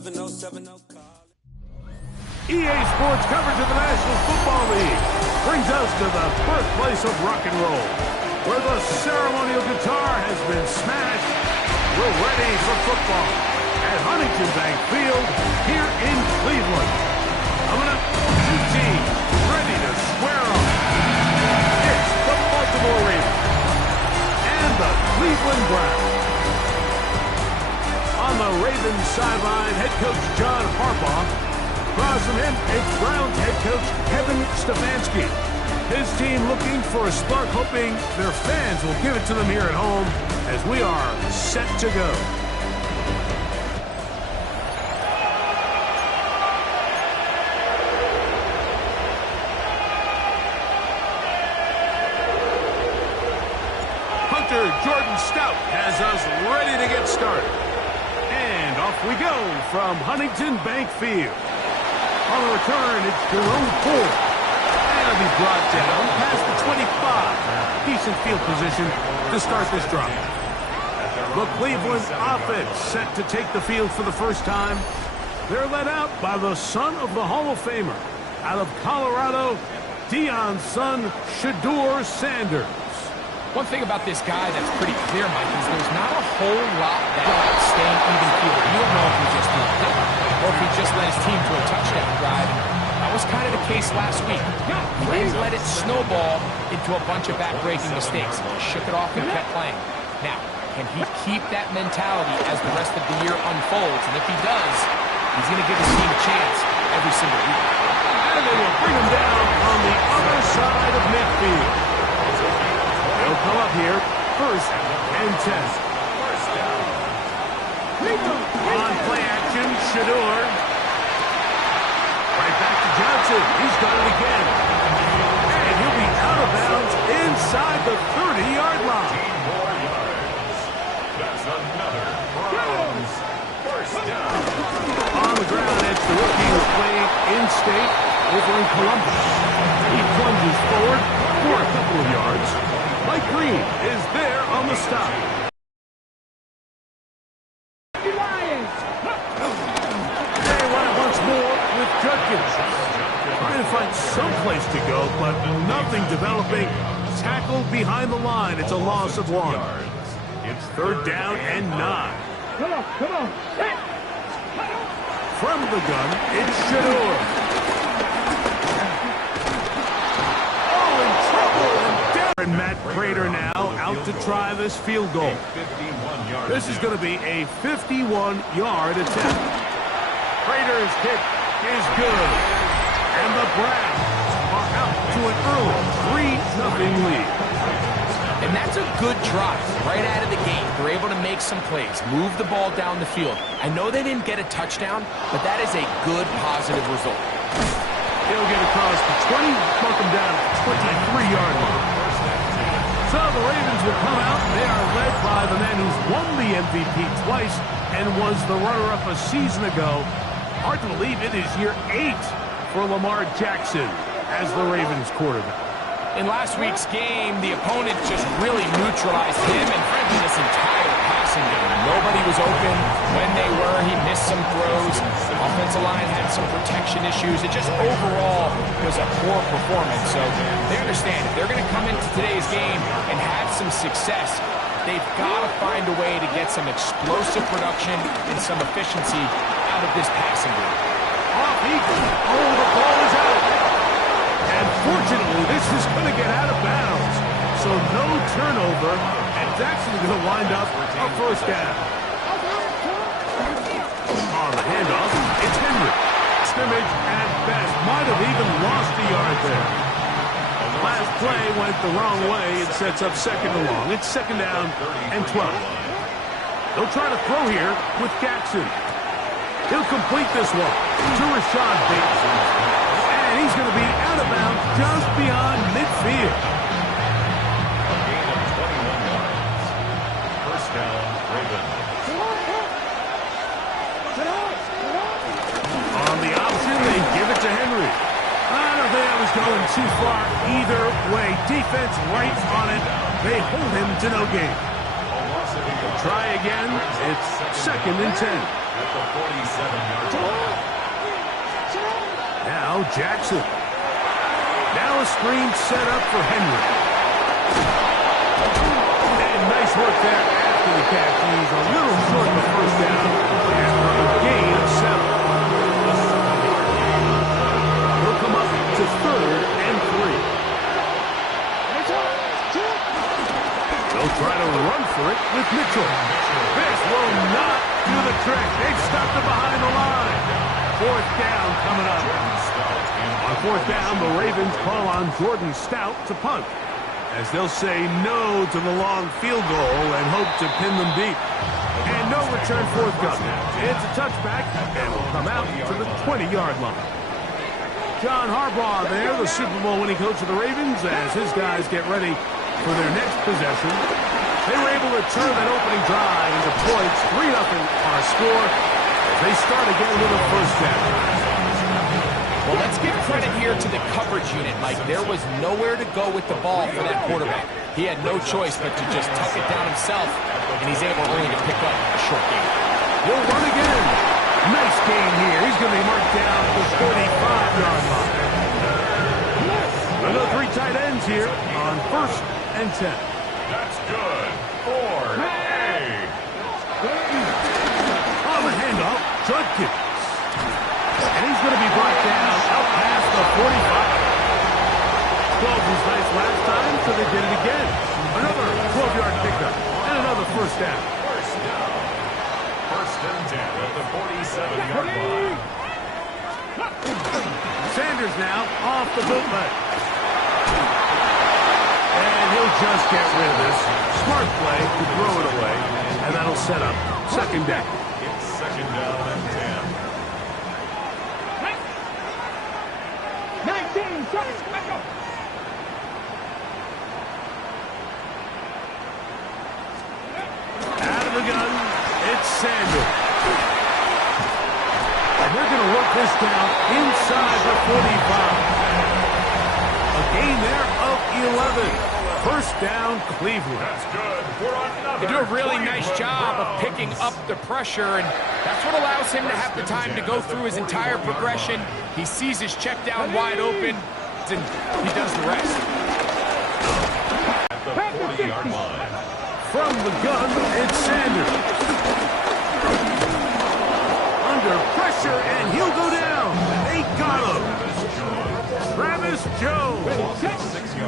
EA Sports coverage of the National Football League brings us to the birthplace of rock and roll, where the ceremonial guitar has been smashed. We're ready for football at Huntington Bank Field here in Cleveland. Coming up, two teams ready to square off. It's the Baltimore Ravens and the Cleveland Browns. On the Ravens sideline, head coach John Harbaugh. Across from him, it's Browns head coach Kevin Stefanski. His team looking for a spark, hoping their fans will give it to them here at home as we are set to go. Hunter Jordan Stout has us ready to get started. And off we go from Huntington Bank Field. On the return, it's Jerome Ford. And he'll be brought down past the 25. Decent field position to start this drive. The Cleveland offense set to take the field for the first time. They're led out by the son of the Hall of Famer. Out of Colorado, Deion's son, Shedeur Sanders. One thing about this guy that's pretty clear, Mike, is there's not a whole lot about staying even field. You don't know if he just threw a pick or if he just led his team to a touchdown drive. And that was kind of the case last week. He let it snowball into a bunch of back-breaking mistakes. Shook it off and kept playing. Now, can he keep that mentality as the rest of the year unfolds? And if he does, he's going to give his team a chance every single week. And they will bring him down on the other side of midfield. They'll come up here, first and 10. On play action, Shedeur. Right back to Johnson. He's done it again. And he'll be out of bounds inside the 30-yard line. That's another Browns first down. On the ground, it's the rookie who's playing in-state over in Columbus. He plunges forward for a couple of yards. Mike Green is there on the stop. They run it once more with Judkins. Trying to find some place to go, but nothing developing. Tackled behind the line. It's a loss of 1. It's third down and 9. Come on. From the gun, it's Shedeur. And Matt Prater now out to try this field goal. This is going to be a 51-yard attempt. Prater's kick is good. And the Browns are out to an early 3-0 lead. And that's a good drive right out of the gate. They're able to make some plays, move the ball down the field. I know they didn't get a touchdown, but that is a good, positive result. He'll get across the 20, mark him down at the 23-yard line. So the Ravens will come out. They are led by the man who's won the MVP twice and was the runner-up a season ago. Hard to believe it is year 8 for Lamar Jackson as the Ravens quarterback. In last week's game, the opponent just really neutralized him and frankly this entire passing game. Nobody was open. When they were, he missed some throws. The offensive line had some protection issues. It just overall was a poor performance. So they understand if they're going to come into today's game and have some success, they've got to find a way to get some explosive production and some efficiency out of this passing game. Off he goes. Oh, the ball is out. And fortunately, this is going to get out of bounds. So no turnover, and it's actually going to wind up a first down. On the handoff, it's Henry. Scrimmage at best. Might have even lost a yard there. Last play went the wrong way. It sets up second and long. It's second down and 12. They'll try to throw here with Jackson. He'll complete this one to Rashad Bateman. And he's going to be out of bounds just beyond midfield. A gain of 21 yards. First down, Ravens. On the option, they give it to Henry. I don't think I was going too far either way. Defense right on it. They hold him to no gain. Try again. It's second and 10. at the 47-yard line. Now Jackson. Now a screen set up for Henry. And nice work there after the catch. He's a little short of the first down after a gain of 7. He'll come up to 3rd and 3. They'll try to run for it with Mitchell. This will not do the trick. They've stopped it behind the line. 4th down coming up. On 4th down, the Ravens call on Jordan Stout to punt, as they'll say no to the long field goal and hope to pin them deep. And no return forthcoming. It's a touchback, and will come out to the 20-yard line. John Harbaugh there, the Super Bowl winning coach of the Ravens, as his guys get ready for their next possession. They were able to turn that opening drive into points. 3-0 our score as they start again with a first down. Well, let's give credit here to the coverage unit, Mike. There was nowhere to go with the ball for that quarterback. He had no choice but to just tuck it down himself, and he's able only to pick up a short gain. Will run again. Nice gain here. He's going to be marked down at the 45-yard line. Another 3 tight ends here on 1st and 10. That's good. 4A. On the handoff, Judkins. And he's going to be brought down out past the 45. 12 was nice last time, so they did it again. Another 12-yard pickup and another first down. First down. 1st and 10 at the 47-yard line. Sanders now off the bootleg. And he'll just get rid of this. Smart play to throw it away, and that'll set up 2nd down. It's 2nd down and 10. 19 seconds. Let's go. Out of the gun, it's Sanders. And they're going to work this down inside the 45. A gain there of 11. First down, Cleveland. That's good. We're on another. They do a really nice job of picking up the pressure, and that's what allows him to have the time to go through his entire progression. He sees his check down wide open, and he does the rest. At the 40-yard line. From the gun, it's Sanders. Under pressure, and he'll go down. They got him. Travis Jones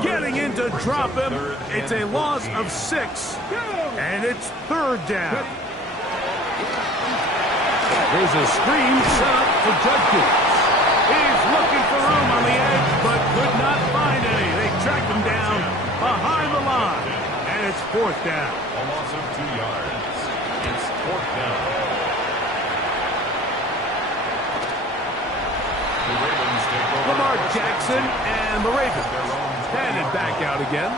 getting in to drop him. It's a loss of 6, and it's 3rd down. There's a screen set up for Judkins. He's looking for room on the edge, but could not find any. They track him down behind the line, and it's 4th down. A loss of 2 yards. It's 4th down. The Ravens take over. Lamar Jackson and the Ravens headed back out again.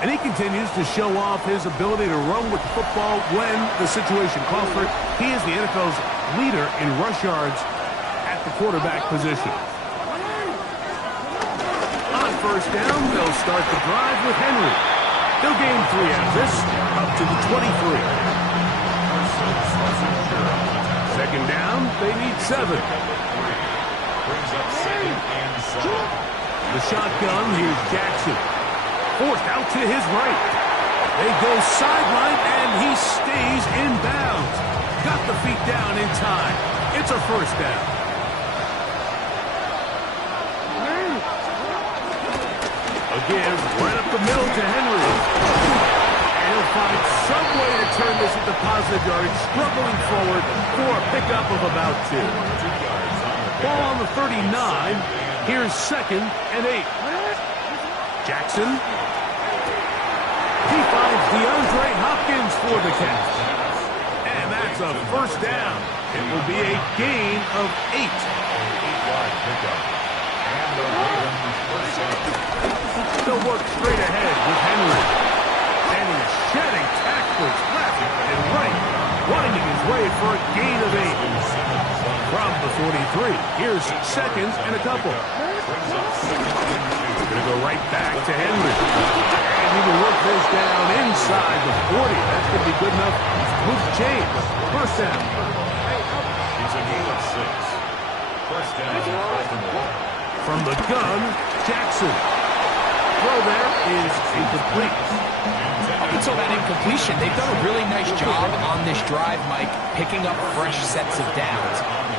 And he continues to show off his ability to run with the football when the situation calls for it. He is the NFL's leader in rush yards at the quarterback position. On 1st down, they'll start the drive with Henry. They'll gain 3 out of this, up to the 23. 2nd down, they need 7. Brings up 2nd and 7. The shotgun, here's Jackson. Forced out to his right. They go sideline, and he stays in bounds. Got the feet down in time. It's a 1st down. A give right up the middle to Henry. And he'll find some way to turn this into positive yardage, struggling forward for a pickup of about 2. Ball on the 39. Here's 2nd and 8. Jackson. He finds DeAndre Hopkins for the catch. And that's a 1st down. It will be a gain of 8. 8-yard pickup. And the Ravens first down. They'll work straight ahead with Henry. And he's shedding tacklers left and right, winding his way for a gain of 8. From the 43, here's 2nd and a couple. We're going to go right back to Henry. And he will work this down inside the 40. That's going to be good enough to move the chains. 1st down. gain of 6. First down, Baltimore. From the gun, Jackson. Throw there is incomplete. Up until that incompletion, they've done a really nice job on this drive, Mike, picking up fresh sets of downs.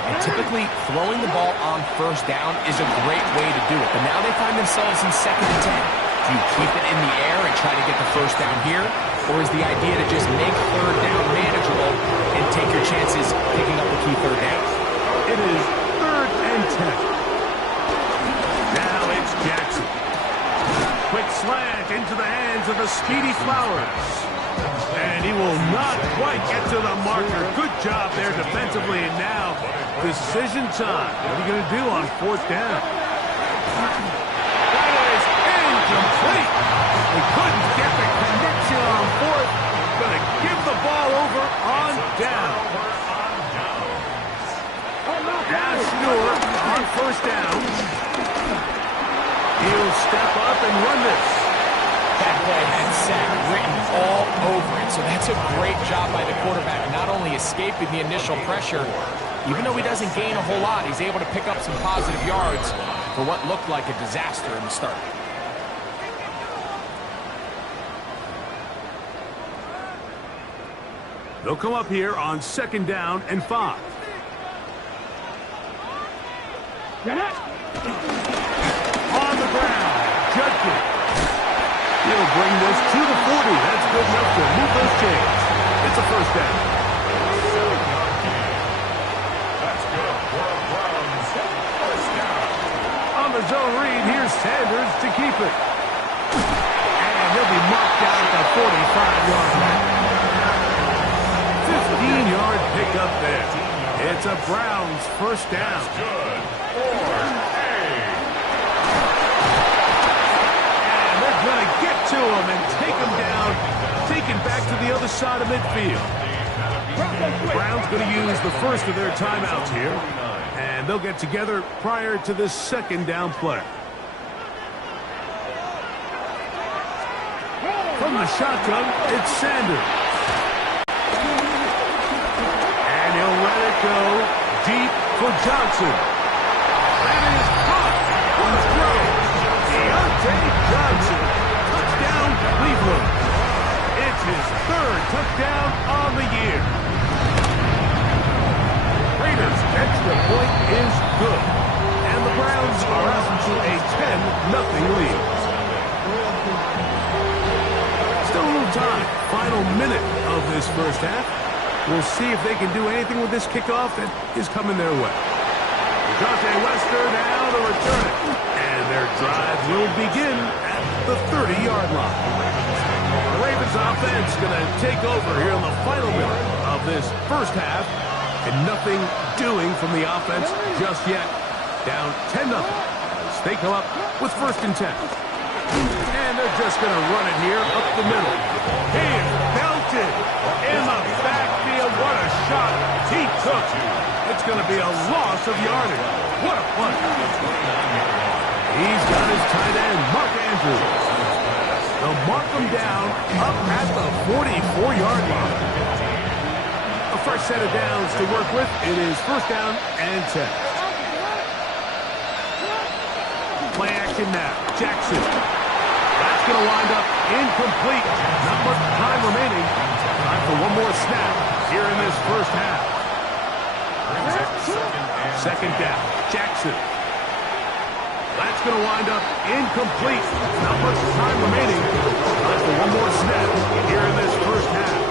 And typically, throwing the ball on first down is a great way to do it. But now they find themselves in 2nd and 10. Do you keep it in the air and try to get the first down here? Or is the idea to just make 3rd down manageable and take your chances picking up the key 3rd down? It is 3rd and 10. Now it's Jackson. Quick slant into the hands of the speedy Flowers. And he will not quite get to the marker. Good job there defensively. And now, decision time. What are you going to do on 4th down? That is incomplete. They couldn't get the connection on 4th. Going to give the ball over on down. Now Stewart on 1st down. He'll step up and run this. That play had sack written all over it, so that's a great job by the quarterback, not only escaping the initial pressure, even though he doesn't gain a whole lot, he's able to pick up some positive yards for what looked like a disaster in the start. They'll come up here on 2nd down and 5. On the ground, Judkins. He'll bring this to the 40. That's good enough to move those chains. It's a 1st down. That's good for a Browns 1st down. On the zone read, here's Sanders to keep it. And he'll be marked down at the 45-yard line. 15-yard pickup there. It's a Browns 1st down. Good for Going to get to him and take him down, take him back to the other side of midfield. Browns going to use the first of their timeouts here, and they'll get together prior to this 2nd down play. From the shotgun, it's Sanders. And he'll let it go deep for Johnson. That is caught on the throw. Deontay Johnson. Touchdown, Cleveland. It's his 3rd touchdown on the year. Raiders' extra point is good. And the Browns are out to a 10-0 lead. Still a little time. Final minute of this 1st half. We'll see if they can do anything with this kickoff that is coming their way. Deontay Wester now to return it. And their drive will begin at the 30-yard line. The Ravens offense going to take over here in the final minute of this 1st half. And nothing doing from the offense just yet. Down 10-0 as they come up with 1st and 10. And they're just going to run it here up the middle. He is belted in the backfield. What a shot he took. It's going to be a loss of yardage. What a punt. He's got his tight end, Mark Andrews. They'll mark him down up at the 44-yard line. A fresh set of downs to work with. It is 1st down and 10. Play action now. Jackson. That's going to wind up incomplete. Not much time remaining. Time for one more snap here in this 1st half. 2nd down. Jackson. That's going to wind up incomplete. Not much time remaining. Time for one more snap here in this 1st half.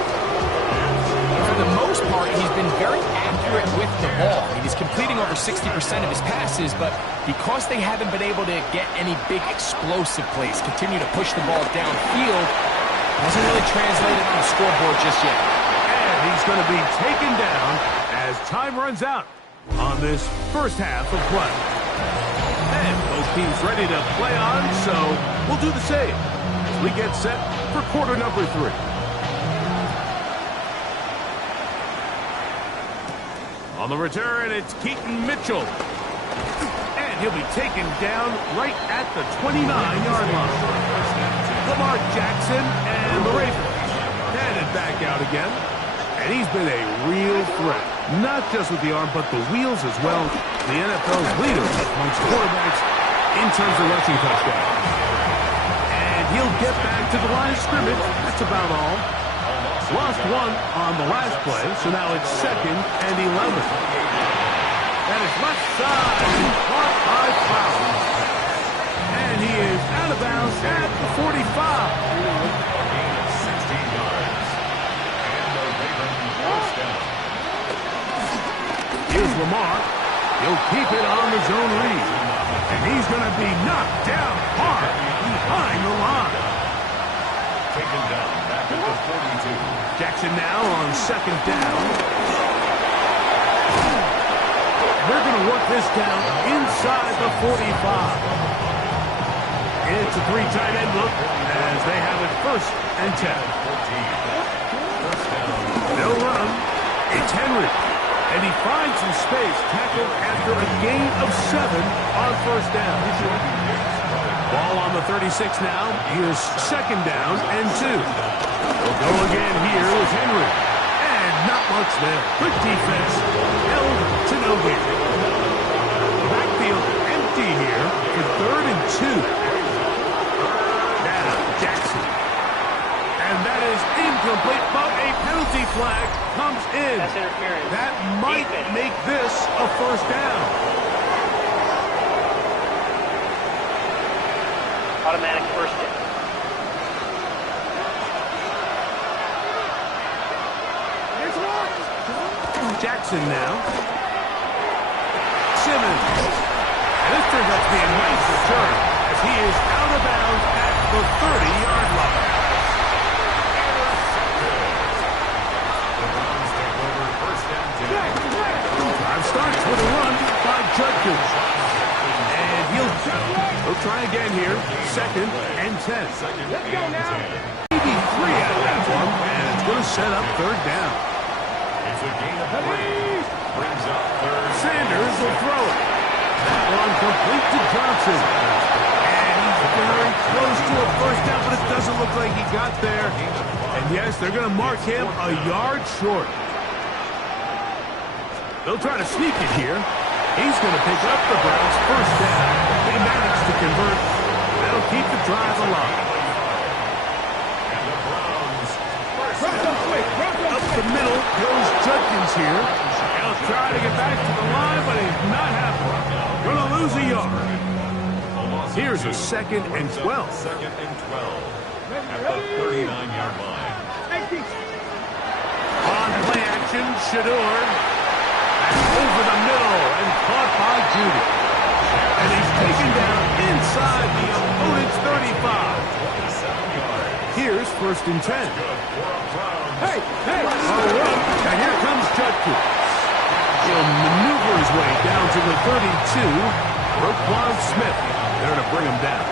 For the most part, he's been very accurate with the ball. He's completing over 60% of his passes, but because they haven't been able to get any big explosive plays, continue to push the ball downfield, hasn't really translated on the scoreboard just yet. And he's going to be taken down as time runs out on this 1st half of play. And both teams ready to play on, so we'll do the same as we get set for quarter number 3. On the return, it's Keaton Mitchell. And he'll be taken down right at the 29-yard line. Lamar Jackson and the Ravens headed back out again. And he's been a real threat. Not just with the arm, but the wheels as well. The NFL's leader amongst quarterbacks in terms of rushing touchdowns. And he'll get back to the line of scrimmage. That's about all. Lost one on the last play, so now it's 2nd and 11. That is left side, caught by Powell. And he is out of bounds at the 45. Here's Lamar. He'll keep it on the zone read. And he's going to be knocked down hard behind the line. Taken down back at the 42. Jackson now on 2nd down. They're going to work this down inside the 45. It's a 3 tight end look as they have it 1st and 10. They'll run. It's Henry. And he finds some space, tackled after a gain of 7 on 1st down. Ball on the 36 now. Here's 2nd down and 2. They'll go again here with Henry. And not much there. Good defense. Held to no gain. The backfield empty here for 3rd and 2. Now Jackson. And that is incomplete, but a penalty flag comes in. That's interference. That might make this a 1st down. Automatic 1st down. Jackson now. Simmons. And this turns out to be a nice return as he is out of bounds at the 30-yard line. Drive starts with a run by Judkins. And he'll try again here. 2nd and 10. Maybe 3 out of that one, and it's going to set up 3rd down. It's a gain of 3. Brings up 3rd. Sanders will throw it. That one complete to Johnson. And he's very close to a 1st down, but it doesn't look like he got there. And yes, they're going to mark him a yard short. They'll try to sneak it here. He's going to pick up the Browns' 1st down. They managed to convert. That'll keep the drive alive. And the Browns. Up the middle goes Judkins here. He'll try to get back to the line, but he's not happening. Going to lose a yard. Here's a 2nd and 12. 2nd and 12. At the 39-yard line. On play action, Shador. Over the middle and caught by Judy. And he's taken down inside the opponent's 35. Here's 1st and 10. Hey! And here comes Judkins. He'll maneuver his way down to the 32. Roquan Smith there to bring him down.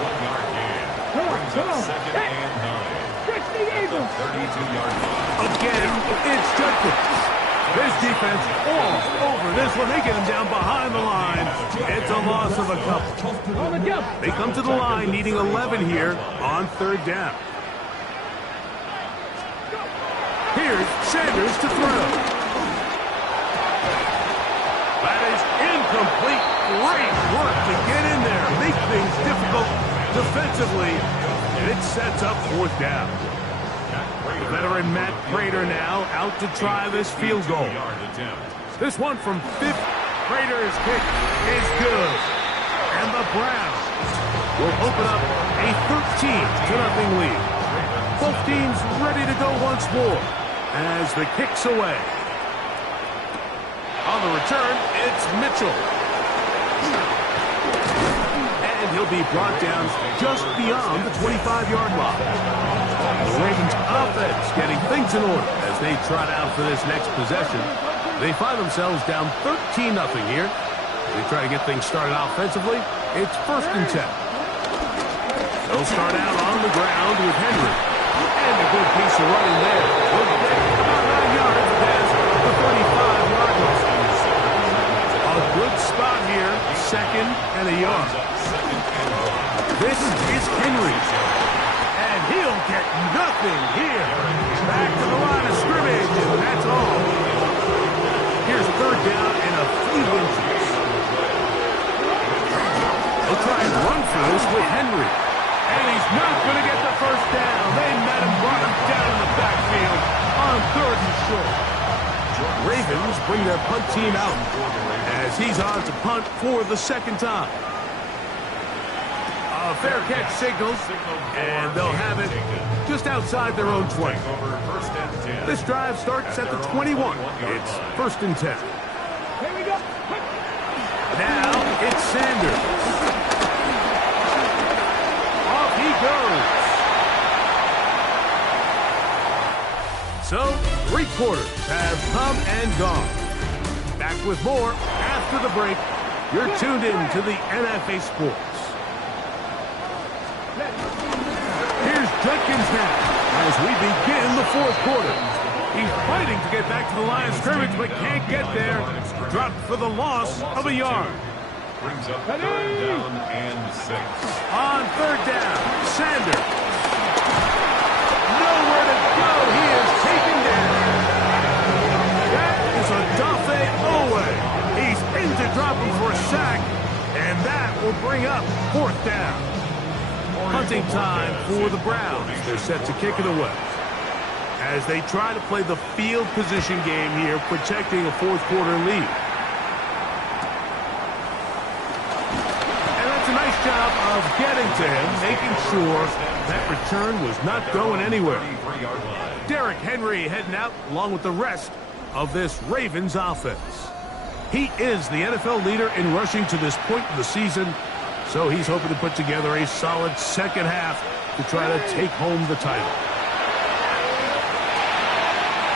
1-yard gain. Brings up 2nd and 9. 32-yard line. Again, it's Judkins. This defense all over this one. They get him down behind the line. It's a loss of a couple. They come to the line needing 11 here on 3rd down. Here's Sanders to throw. That is incomplete. Great work to get in there. Make things difficult defensively. And it sets up 4th down. The veteran Matt Prater now out to try this field goal. This one from 50. Prater's kick is good. And the Browns will open up a 13-0 lead. Both teams ready to go once more as the kick's away. On the return, it's Mitchell. And he'll be brought down just beyond the 25-yard line. The Ravens offense getting things in order as they trot out for this next possession. They find themselves down 13-0 here. They try to get things started offensively. It's 1st and 10. They'll start out on the ground with Henry. And a good piece of running there. We'll get about 9 yards past the 35-yard line. A good spot here. 2nd and a yard. This is Henry. And he'll get nothing here. Back to the line of scrimmage, and that's all. third and short. Ravens bring their punt team out as he's on to punt for the second time. A fair catch signals, and they'll have it just outside their own 20. This drive starts at the 21. It's 1st and 10. Here we go. Now it's Sanders. Off he goes. So, 3 quarters have come and gone. Back with more after the break. You're tuned in to the NFA Sports. Here's Judkins now as we begin the 4th quarter. He's fighting to get back to the line of scrimmage, but can't get there. Dropped for the loss of a yard. Brings up 3rd down and 6. On 3rd down, Sanders. Nowhere to go. He is taken down. That is a Dafe Owe. He's in to drop him for a sack, and that will bring up 4th down. Hunting time for the Browns. They're set to kick it away as they try to play the field position game here, protecting a 4th quarter lead. And that's a nice job of getting to him, making sure that return was not going anywhere. Derrick Henry heading out along with the rest of this Ravens offense. He is the NFL leader in rushing to this point in the season, so he's hoping to put together a solid second half to try to take home the title.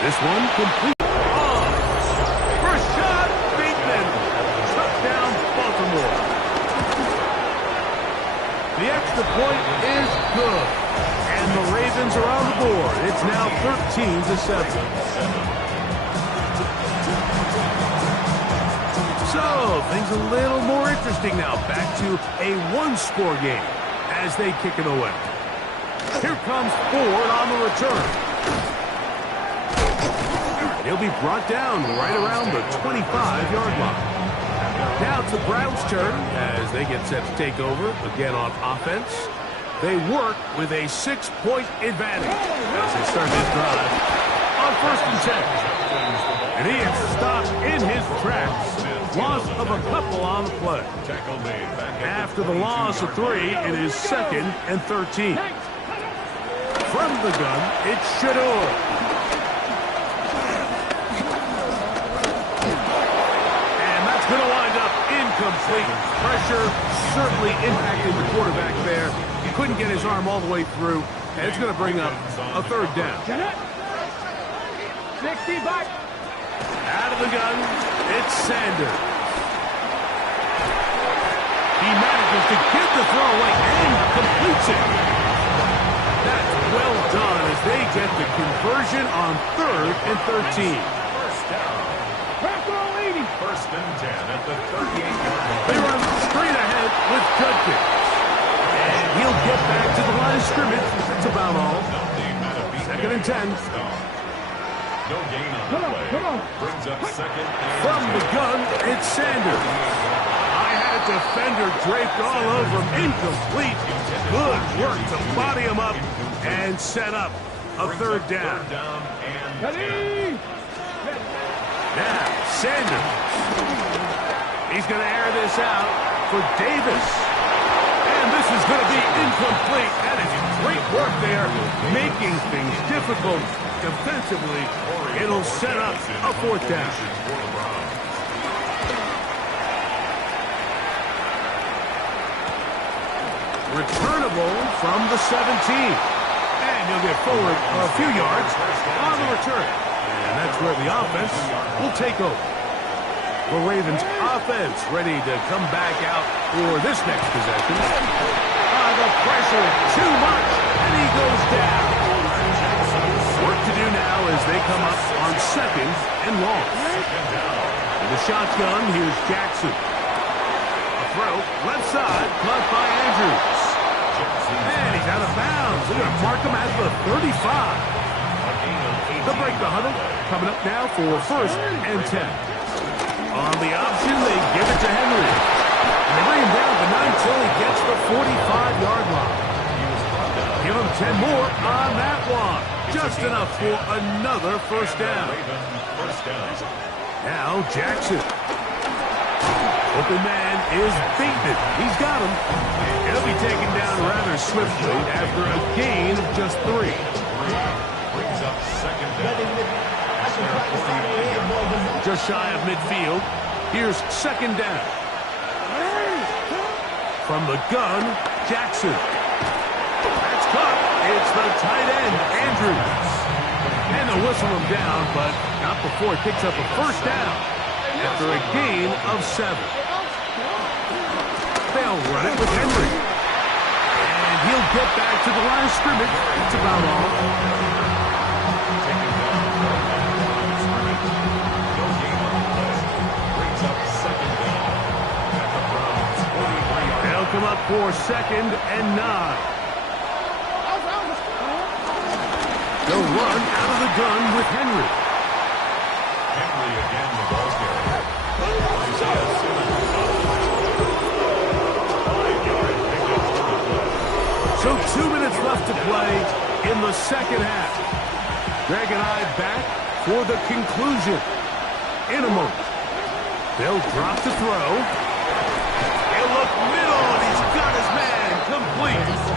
This one complete. Oh, first shot, Bateman. Touchdown, Baltimore. The extra point is good, and the Ravens are on the board. It's now 13-7. So, things a little more interesting now. Back to a 1-score game as they kick it away. Here comes Ford on the return. He'll be brought down right around the 25-yard line. Now it's the Browns' turn as they get set to take over again on offense. They work with a 6-point advantage as they start this drive on 1st and 10. And he is stopped in his tracks. Loss of a couple on the play. After the loss of 3, it is 2nd and 13. From the gun, it's Shador. And that's going to wind up incomplete. Pressure certainly impacted the quarterback there. He couldn't get his arm all the way through, and it's going to bring up a 3rd down. 60 back. Out of the gun, it's Sanders. He manages to get the throw away and completes it. That's well done as they get the conversion on 3rd and 13. First and 10 at the 38-yard line. They run straight ahead with Judkins. And he'll get back to the line of scrimmage. That's about all. 2nd and 10. No gain on the play. Brings up 2nd and From the gun, it's Sanders. I had a defender draped all over him. Incomplete. Good work to body him up and set up a 3rd down. Now, Sanders. He's going to air this out for Davis. And this is going to be incomplete. That is great work there, making things difficult defensively. It'll set up a 4th down. Returnable from the 17. And he'll get forward a few yards on the return. And that's where the offense will take over. The Ravens offense ready to come back out for this next possession. The pressure too much, and he goes down. Work to do now as they come up on 2nd and long. In the shotgun, here's Jackson. A throw, left side, caught by Andrews. And he's out of bounds. They're going to mark him at the 35. They'll break the huddle. Coming up now for 1st and 10. On the option, they give it to Henry. And they bring him down, but not until he gets the 45-yard line. Give him 10 more on that one. Just enough for another first down. Now Jackson. Open man is Bateman. He's got him. He'll be taken down rather swiftly after a gain of just 3. Brings up second down. Just shy of midfield. Here's second down. From the gun, Jackson. That's caught. It's the tight end, Andrews. And they'll whistle him down, but not before he picks up a first down after a gain of 7. They'll run it with Henry. And he'll get back to the line of scrimmage. That's about all. They'll come up for second and 9. They'll run out of the gun with Henry. Henry again, the ball carrier. So 2 minutes left to play in the second half. Greg and I back for the conclusion. In a moment, they'll drop the throw. He'll look middle, and he's got his man complete.